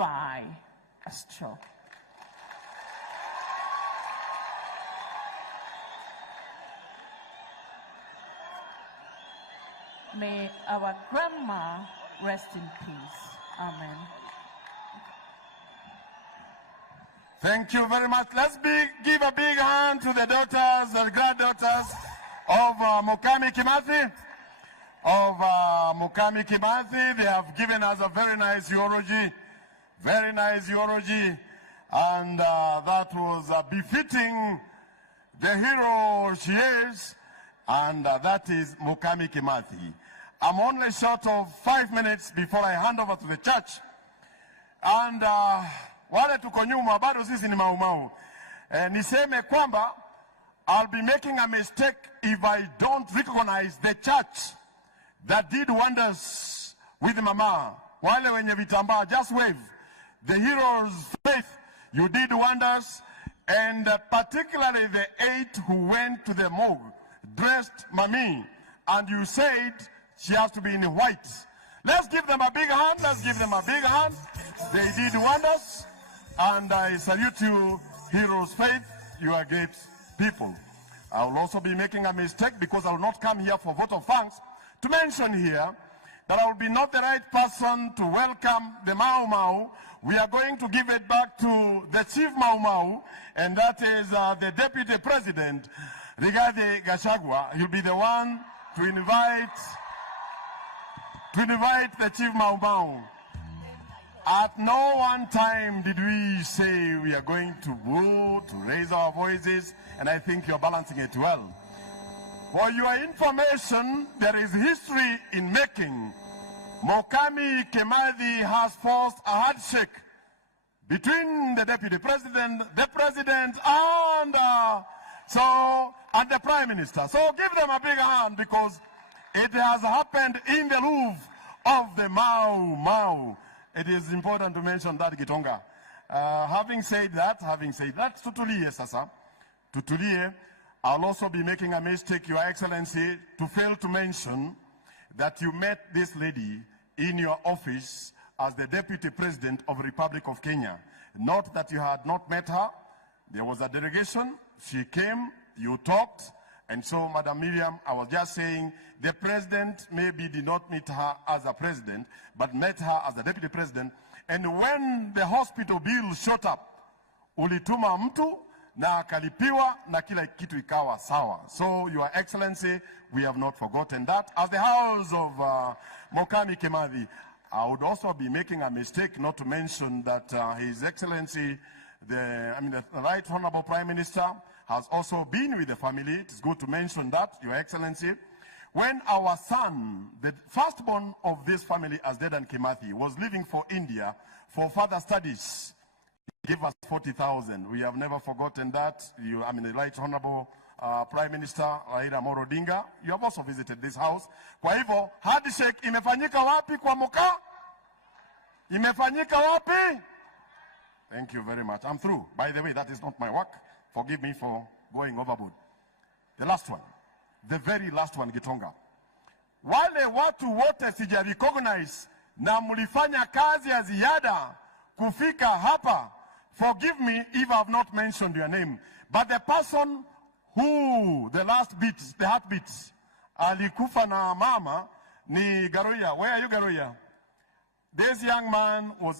by a straw. May our grandma rest in peace. Amen. Thank you very much. Let's give a big hand to the daughters and granddaughters of Mukami Kimathi. Mukami Kimathi. They have given us a very nice eulogy. Very nice eulogy. And that was befitting the hero she is. And that is Mukami Kimathi. I'm only short of 5 minutes before I hand over to the church. And wale tuko nyuma bado sisi ni maumau. Niseme kwamba I'll be making a mistake if I don't recognize the church that did wonders with Mama. Wale wenye vitambaa, just wave. The heroes' faith, you did wonders. And particularly the 8 who went to the morgue, dressed Mami, and you said she has to be in white. Let's give them a big hand. Let's give them a big hand. They did wonders. And I salute you, heroes' faith. You are great people. I will also be making a mistake because I will not come here for vote of thanks to mention here that I will be not the right person to welcome the Mau Mau. We are going to give it back to the chief Mau Mau, and that is the deputy president, Rigathi Gachagua. He'll be the one to invite the chief Mau Mau. At no one time did we say we are going to boo, to raise our voices, and I think you're balancing it well. For your information, there is history in making. Mukami Kimathi has forced a handshake between the deputy president, the president, and the prime minister. So give them a big hand because it has happened in the Louvre of the Mau Mau. It is important to mention that, Gitonga. Having said that, tutulie sasa. Tutulie, I'll also be making a mistake, Your Excellency, to fail to mention that you met this lady in your office as the Deputy President of the Republic of Kenya. Not that you had not met her. There was a delegation. She came, you talked. And so, Madam Miriam, I was just saying, the president maybe did not meet her as a president, but met her as a deputy president. And when the hospital bill showed up, ulituma mtu na akalipiwa na kila kitu ikawa sawa. So, Your Excellency, we have not forgotten that. As the house of Mukami Kimathi, I would also be making a mistake not to mention that His Excellency, the Right Honorable Prime Minister, has also been with the family. It is good to mention that, Your Excellency. When our son, the firstborn of this family, as Dedan Kimathi, was leaving for India for further studies, he gave us 40,000. We have never forgotten that. The Right Honorable Prime Minister Raila Moro Odinga, you have also visited this house. Kwa hivyo, handshake imefanyika wapi kwa Muka? Imefanyika wapi? Thank you very much. I'm through. By the way, that is not my work. Forgive me for going overboard. The last one. The very last one, Gitonga. Wale watu wote sija recognize na mulifanya kazi ya ziada kufika hapa. Forgive me if I have not mentioned your name. But the person who, the last beats, the heartbeats, alikufa na mama ni Garoya. Where are you, Garoya? This young man was